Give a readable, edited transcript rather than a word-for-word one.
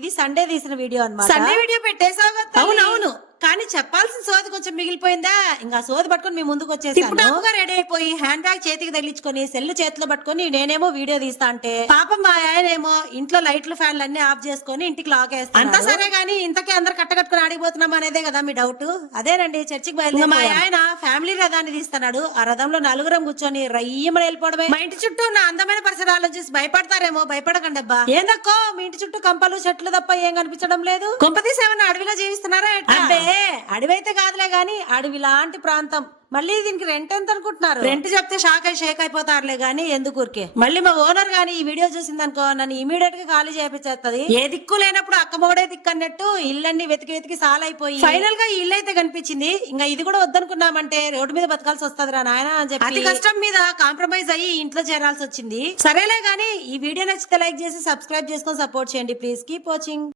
ఇది సండే తీసిన వీడియో అన్నమాట. సండే వీడియో పెట్టేసావు. అవునవును, కానీ చెప్పాల్సిన సోది కొంచెం మిగిలిపోయిందా, ఇంకా సోది పట్టుకొని మీ ముందుకు వచ్చేసాను. రెడీ అయిపోయి హ్యాండ్ బ్యాగ్ చేతికి తగిలించుకొని సెల్ చేతిలో పట్టుకొని నేనేమో వీడియో తీస్తా అంటే పాపం మా ఆయనేమో ఇంట్లో లైట్లు ఫ్యాన్లు అన్ని ఆఫ్ చేసుకొని ఇంటికి లాగేస్తా. అంతా సరే గానీ ఇంతకీ అందరు కట్టకట్టుకుని ఆడిపోతున్నాం అనేదే కదా మీ డౌట్. అదేనండి, చర్చికి బయలుదేరి మా ఆయన ఫ్యామిలీ రథాన్ని తీస్తున్నాడు. ఆ రథంలో నలుగురం కూర్చొని రయ్యమని వెళ్ళిపోవడమే. మా ఇంటి చుట్టూ ఉన్న అందమైన పరిసరాలను చూసి భయపడతారేమో, భయపడకండి అబ్బా. ఏందక్కో మీ ఇంటి చుట్టూ కంపలు చెట్లు తప్ప ఏం కనిపించడం లేదు? కొంపతీసి ఏమన్నా అడవిలో జీవిస్తున్నారా? అడవైతే కాదులే గాని అడవి లాంటి ప్రాంతం. మళ్ళీ దీనికి రెంట్ ఎంత అనుకుంటున్నారు? రెంట్ చెప్తే షేక్ అయిపోతారులే గానీ ఎందుకు ఊరికే. మళ్ళీ మా ఓనర్ గానీ ఈ వీడియో చూసిందనుకో నన్ను ఇమీడియట్ గా ఖాళీ చేపించేస్తుంది. ఏ దిక్కు లేనప్పుడు అక్క మొగడే దిక్కు అన్నట్టు ఇల్లన్నీ వెతికి సాలైపోయి ఫైనల్ గా ఇల్లు అయితే కనిపించింది. ఇంకా ఇది కూడా వద్దనుకున్నామంటే రోడ్డు మీద బతకాల్సి వస్తుంది రా నాయన అని చెప్పి అతి కష్టం మీద కాంప్రమైజ్ అయ్యి ఇంట్లో చేరాల్సి వచ్చింది. సరేలే గానీ ఈ వీడియో నచ్చితే లైక్ చేసి సబ్స్క్రైబ్ చేసుకొని సపోర్ట్ చేయండి ప్లీజ్. Keep watching.